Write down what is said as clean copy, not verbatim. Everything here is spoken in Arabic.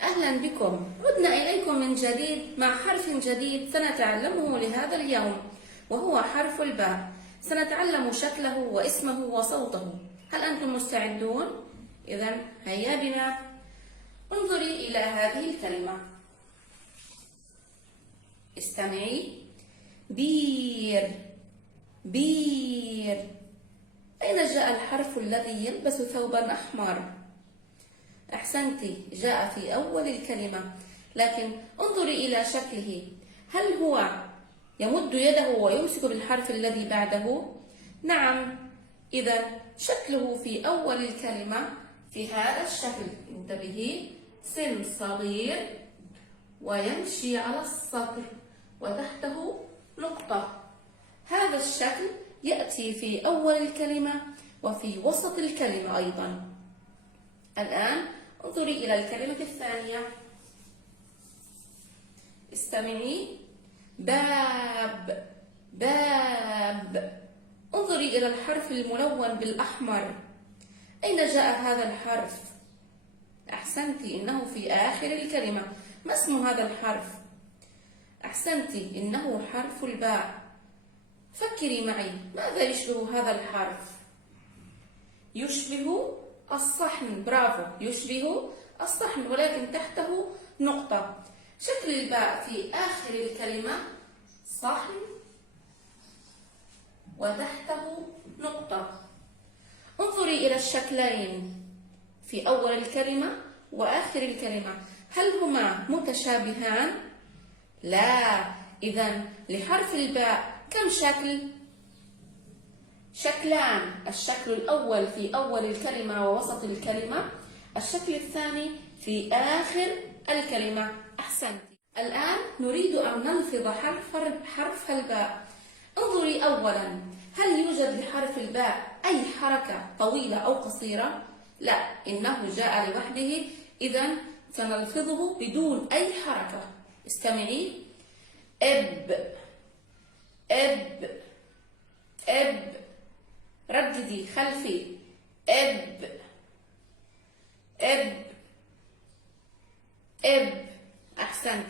أهلا بكم. عدنا إليكم من جديد مع حرف جديد سنتعلمه لهذا اليوم، وهو حرف الباء. سنتعلم شكله واسمه وصوته. هل أنتم مستعدون؟ إذن هيا بنا. انظري إلى هذه الكلمة. استمعي. بير بير. أين جاء الحرف الذي يلبس ثوبا أحمر؟ أحسنت، جاء في أول الكلمة، لكن انظري إلى شكله. هل هو يمد يده ويمسك بالحرف الذي بعده؟ نعم، إذا شكله في أول الكلمة في هذا الشكل. انتبهي، سن صغير ويمشي على السطر وتحته نقطة. هذا الشكل يأتي في أول الكلمة وفي وسط الكلمة أيضا. الآن انظري إلى الكلمة الثانية. استمعي. باب باب. انظري إلى الحرف الملون بالأحمر. أين جاء هذا الحرف؟ أحسنت، إنه في آخر الكلمة. ما اسم هذا الحرف؟ أحسنت، إنه حرف الباء. فكري معي، ماذا يشبه هذا الحرف؟ يشبه الصحن. برافو، يشبه الصحن، ولكن تحته نقطة. شكل الباء في آخر الكلمة صحن وتحته نقطة. انظري إلى الشكلين في أول الكلمة وآخر الكلمة. هل هما متشابهان؟ لا. إذن لحرف الباء كم شكل؟ شكلان. الشكل الأول في أول الكلمة ووسط الكلمة، الشكل الثاني في آخر الكلمة. أحسنت. الآن نريد أن نلفظ حرف الباء. انظري أولا، هل يوجد لحرف الباء أي حركة طويلة أو قصيرة؟ لا، إنه جاء لوحده، إذن سنلفظه بدون أي حركة. استمعي. إب إب إب. رددي خلفي. إب إب إب. أحسنت.